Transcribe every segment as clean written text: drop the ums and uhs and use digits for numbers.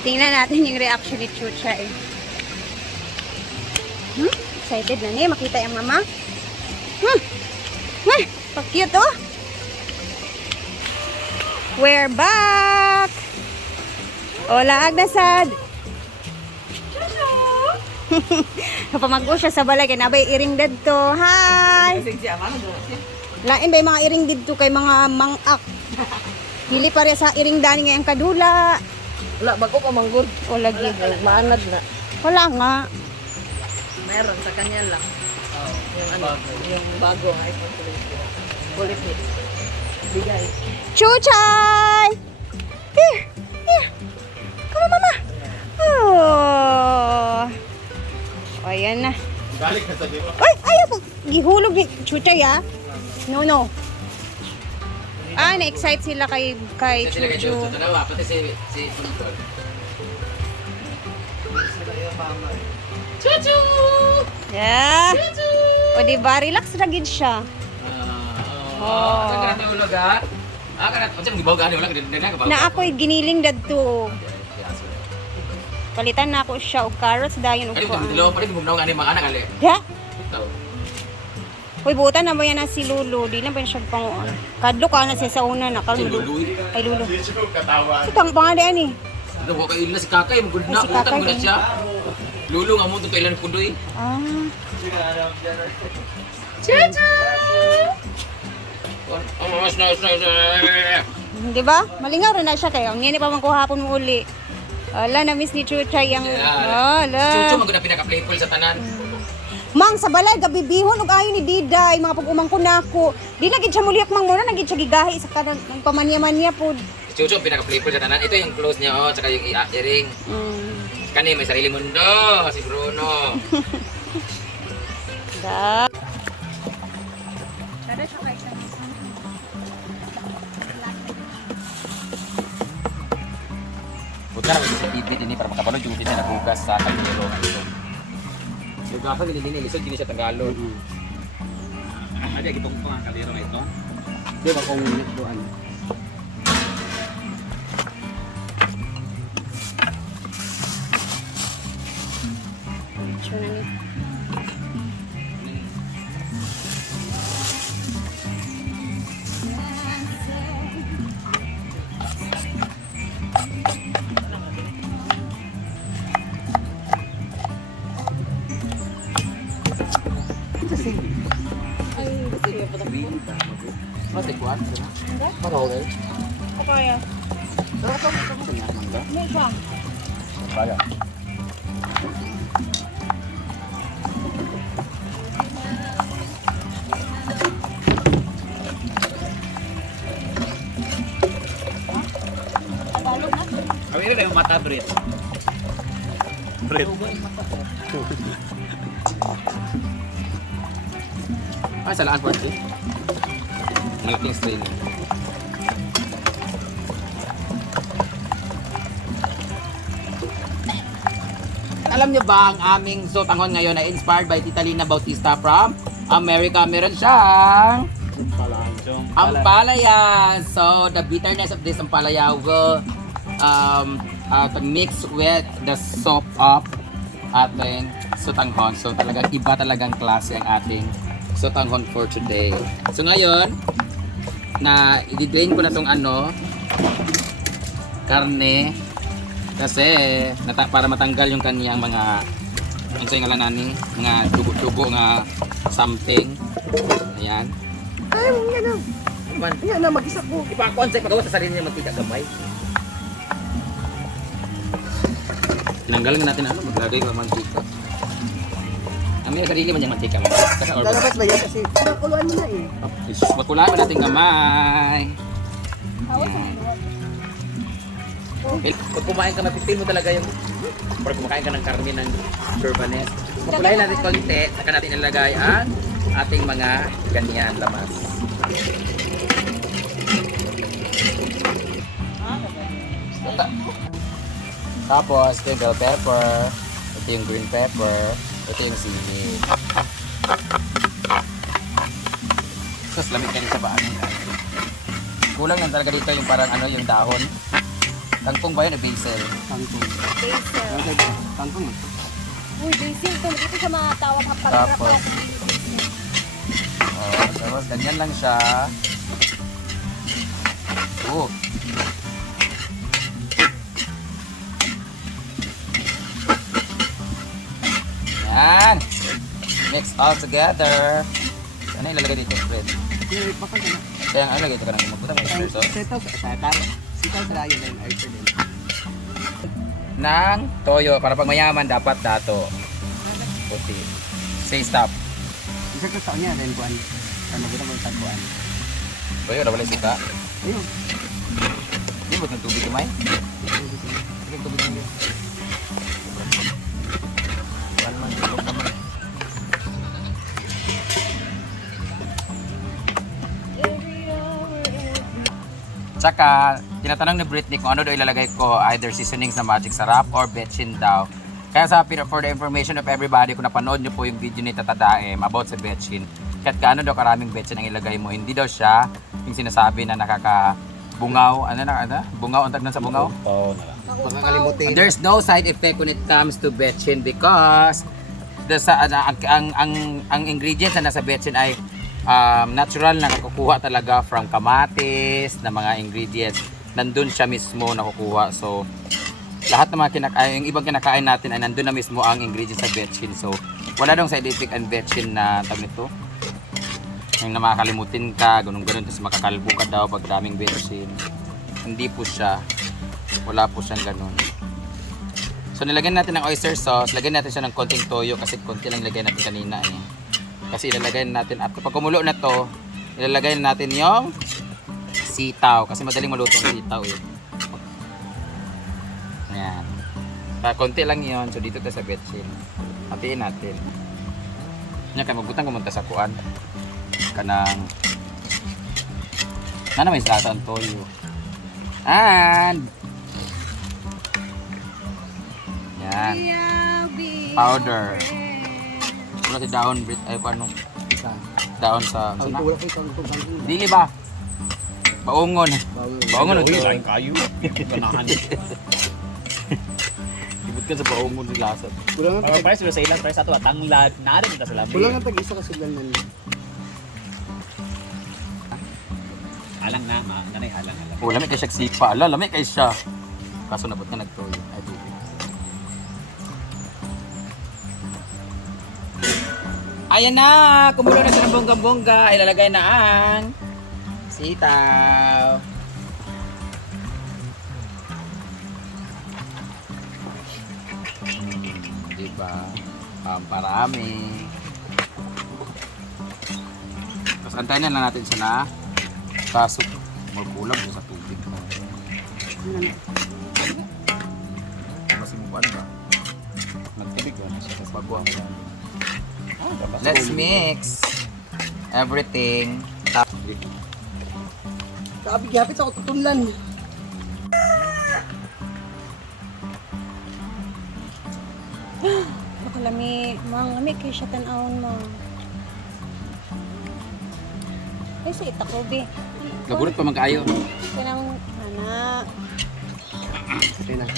Tingnan natin yung reaction ni Chucha eh. Excited na niya. Makita yung mama. Pa-cute oh. We're back! Hola, Agdasad! Pamagko siya sa balay. Kaya nabay iring dito. Hi! Lain ba yung mga iring dito kay mga mangak? Hili pa rin sa iring dani ngayong kadula. Wala, bago pa manggod. O lagi. Maanad na. Wala nga. Meron, sa kanya lang. Yung ano, yung bago ang iPhone 13. Kulit it. Bigay. Chuchay! Here! Here! Come on, mama! Oh! O, ayan na. Balik na sabi mo. Ay! Ayaw po! Gihulog ni Chuchay, ah. No, no. Ah, na-excite sila kay Chuchu. Pati si Sultan. Chuchu! Yeah! O, diba? Relax na gid siya. Kanat yung ulog ha? Kanat. Macam gibaw gani ulag. Na ako'y giniling dadto. Palitan na ako siya og carrots dayon og Kali kuan. mo pa rin bumnaw nga ni mga anak ali. Ya. Hoy butan na mo yan na si Lulu. Di na ba siya pang kadlo ka na siya sa una na Si kalmo. Lulu. Ay Lulu. Katawan. Si tang pangade ani. Ano ko kay ila si Kakay mo Ay, na si utang Kakay mo na din. siya. Lulu nga mo to kailan kundoy. Ah. Chuchu! Oh, mas na. Di ba? Malingaw rin na siya kayo. Ngayon pa man ko hapon mo uli. Ala na miss ni Chuchay ang ala. Chuchu maguna pinaka-playful sa tanan. Mang sa balay gabi bihon og ayo ni Diday mga pag-umang ko nako. Di na gid siya muliyok mang muna nagid siya gigahi sa kanang pamanya-manya pod. Si Chuchu pinaka-playful sa tanan. Ito yung close niya oh, tsaka yung earring. Kani may sarili mundo si Bruno. Da. Putar ako sa TV din para makapanood yung video na nagugas sa Tagalog. Yung gafang nililini, lisod hindi siya Tagalog. Ada gitong pang kaliro na ito. Di ba kung doon? Sure na ni. Mati kuat. Marahol. Kaya. May siya. Kaya. Kami na yung mata, Brit. Brit. Ay, salaan po ito. Malaking screen. Alam niyo ba ang aming sotanghon ngayon ay inspired by Tita Lina Bautista from America. Meron siyang ampalaya. So, the bitterness of this ampalaya will mix with the soup of ating sotanghon. So, talagang iba talagang klase ang ating sotanghon for today. So, ngayon, na i-drain ko na tong karne kasi para matanggal yung kaniyang mga ang sa ngalan nani, mga dugo-dugo nga something. Ayan. Ay, mga na. Man, Yan na, mag-isa ko. ipakuan sa pagawa sa sarili niya magtika gamay. Tinanggal nga natin maglagay ng mantika. May sarili man yung mantika mo. Kasi Lalabas ba yan? Kasi nakuluan mo na eh. Bakulaan mo natin gamay. Pag kumain ka, mapipil mo talaga yung pag kumakain ka ng karne ng Durbanes. Makulayin natin konti, saka natin ilagay ang ating mga ganyan lamas. Tapos, ito yung bell pepper, ito yung green pepper, ito yung sili. Sus, lamig ka rin sa baan. Kulang lang talaga dito yung parang yung dahon. Kangkong ba yun o basil? Basil. Kangkong. Uy, basil to. Dito sa mga tawag ang Tapos, tapos ganyan lang siya. Yan. Mix all together. Ano yung ilalagay dito, Fred? Kaya ang ilalagay ito ka nang magbuta ng oyster sauce. Sitaw sa layo din, oyster din. Ng toyo. Para pag mayaman, dapat dato. Puti. Say stop. Isa ko sa kanya, then kuhan. Ano ko na tagpuan. Toyo, wala sika. Ayun. Hindi mo ng tubig kumay? Sige, tubig naman. Tsaka, tinatanong ni Britney kung ano daw ilalagay ko, either seasonings na magic sarap or betchin daw. Kaya sa for the information of everybody, kung napanood nyo po yung video ni Tata Daem about sa betchin, kahit gaano daw karaming betchin ang ilagay mo, hindi daw siya yung sinasabi na nakakabungaw, bungaw, ang tagnan sa bungaw? Makakalimutin. There's no side effect when it comes to betchin because ang ingredients na nasa betchin ay natural na nakukuha talaga from kamatis na mga ingredients. Nandun siya mismo nakukuha. So, lahat ng mga yung ibang kinakain natin ay nandun na mismo ang ingredients sa betchin. So, wala dong side effect ang betchin na tawag nito. Yung na makakalimutin ka, ganun-ganun, tapos makakalbo ka daw pag daming betchin. Hindi po siya. Wala po siyang ganun. So, nilagyan natin ng oyster sauce. Lagyan natin siya ng konting toyo kasi konti lang nilagyan natin kanina eh. Kasi ilalagay natin, at kapag kumulo na to, ilalagay natin yung sitaw. Kasi madaling maluto ang sitaw eh. Ayan. Kaya konti lang yun. So dito tayo sa betchin. Hatiin natin. Yan, kaya magbutang kumunta sa kuan. Kanang may lasa ang toyo. And yan. Powder. Wala si dahon, Brit, ay paano? Dahon sa sana? Wala ko kangkong. Dili ba? Baungon. Baungon Uy, ito. lain kayo. Ganahan. Ibut ka sa baungon ni lasat. Wala Mga price sa ilang price ato tanglad na rin ta sa lambi. Wala nga tag-isa kasi lang Alang na, nanay halang. Oh, lamig kay siya sipa. Ala, lamig kay siya. Kaso nabot na nagtoyo. Ay, tubig. Ayan na! Kumulo na siya ng bonggang-bongga. Ilalagay na ang sitaw. Diba? Parami. Tapos antayin na lang natin siya na pasok. Magkulang siya sa tubig. Masimupan ba? Nagtibig ba na siya? Tapos baguhan siya. Let's mix everything. Kaabig-hapit ako tutunlan. Nakalami, lami kay siya tanawon mo. Ay, sa itakobi. Lagulit pa magkaayo. Kanang, anak. Okay na.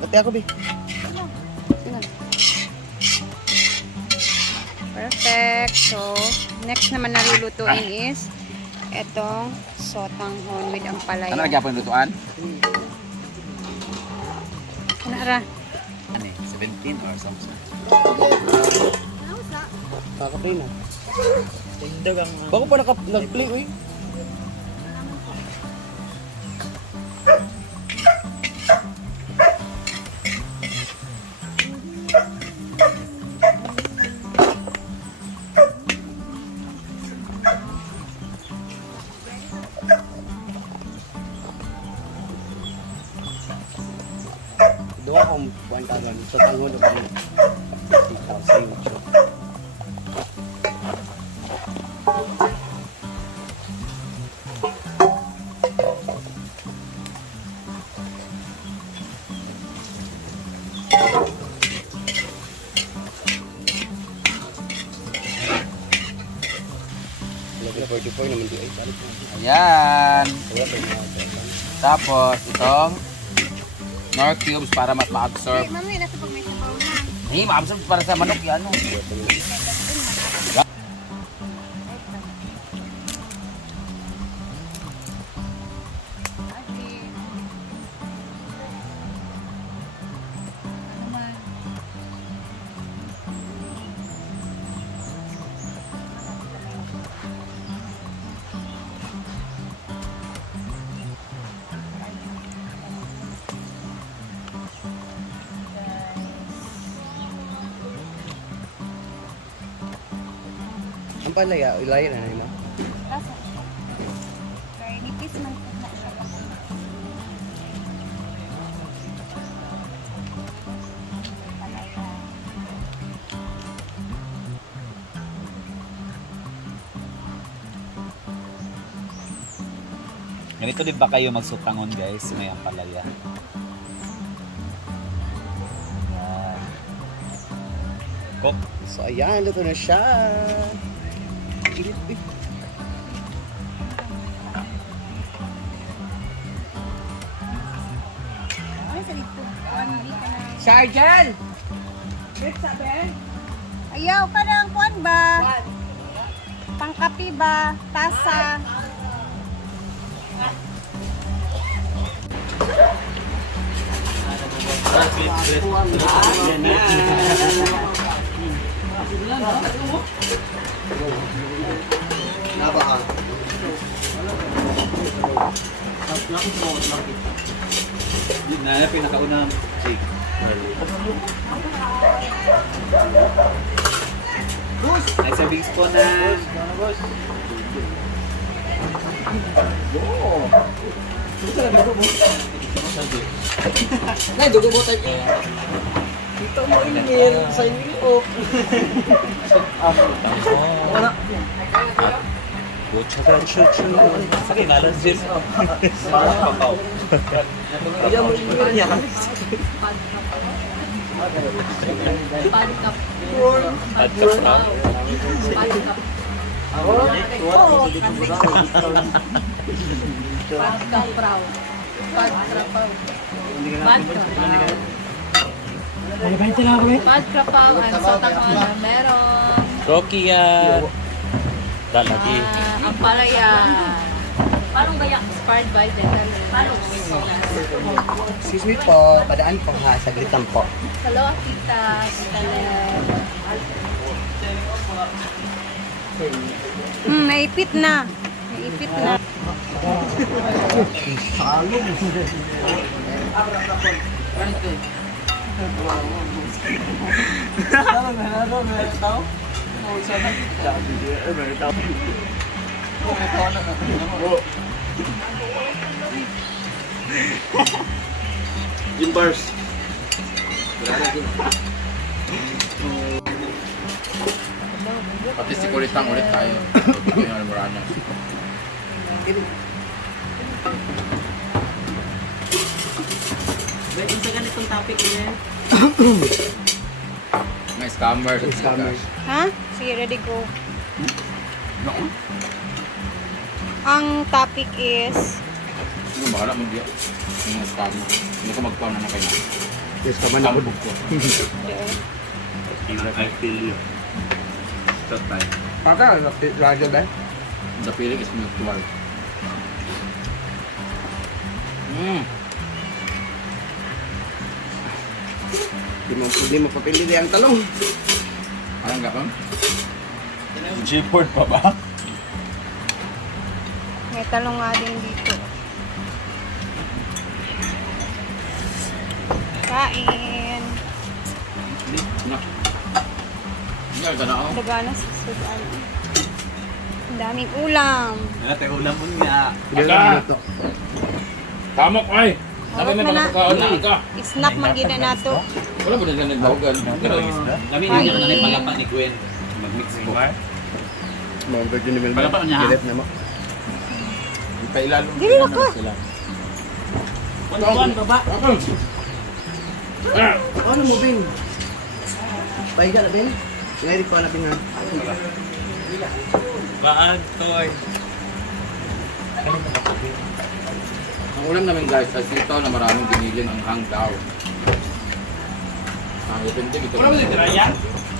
Pati ako, Bi. Perfect. So, next naman na lulutuin is etong sotanghon with ampalaya. Ano nagyapon yung lutuan? Ano ra? Ano eh, 17 or something. Kakaplay na. Tindog ang... Bako pa nag-play, uy. Doon akong buwan kagan sa tangon ng ikaw sa YouTube. 44 naman di ay balik na. Ayan. Kaya pa yung mga Tapos, itong Knorr cubes para mas ma-absorb. Mamaya na ito pag may sabaw na. Ma-absorb para sa manok yan. Oh. Ang palaya, ilaya na na mo. Lasa. Kaya nipis man po na siya. Palaya. Ganito din ba kayo magsutangon guys? May ampalaya. Yan. Cook. So ayan, luto na siya. Init eh. Ay, sa dito. 1 week ka na. Sergeant! Ayaw ka ng kuwan ba? Pangkapi ba? Tasa? Naba ka. Yun na, pinakaunang chick. Ay, sa big spoon na. Nay, dugo mo tayo. Dito mo ingin sa inyo. Wala. Butcha ka, chuchu. Sa kinalan din. Papaw. Ayaw mo ingin niya. Padkap. Padkap. Padkap. Padkap praw. Padkrapaw. Padkrapaw ang sotanghon na meron. Rokia. Lagi. Ang palaya. Paano ba yan? Sparred by the Paano? Excuse me po, padaan po ha, saglitan po. Hello, Tita. Naipit na. Naipit na. Gin bars. Pati si Kulitang ulit tayo. Ito yung Almoranas. Sa ganitong topic niya. Mga scammers. at Scammers. Ha? Sige, ready, go. Ang topic is Ano bahala mo diya? Mga scammer. Hindi ko magpaw na kayo. Yes, kaman ako. I feel you. Stop time. Paka, radyo ba? The feeling is mutual. Hindi mo papili ang talong. Parang gapang? G-board pa ba? may talong nga din dito. Kain. No. Hindi ka na ako. Sagana sa sudan. Ang daming ulam. Ate, ulam mo niya. Aka! Tamok ay! Sabi may Awat na mga pagkaon na na. aka. Snack man gina nato. Wala mo na sila nagbawagan. Pero Kami Kain. hindi na palapan ni Gwen. Mag-mix po. Mga virgin naman. Pala pa niya, ha? Gilet na mo. ipailalong Dili na ka. sila. Buwan, baba. Ano mo, Ben? Pahiga na, Ben? Ngayon pa na, Ben, ha? Baan, toy. Ang ulam namin guys, ay sitaw na maraming binilin ang hanggaw. Ang ipindi ito. Wala mo din yan?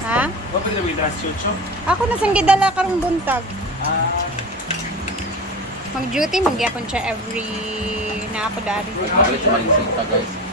Ha? Wala mo din chucho? Ako na sang gidala karong buntag. Mag-duty, magyapon siya every na ako dari. Balik sa maling sita guys.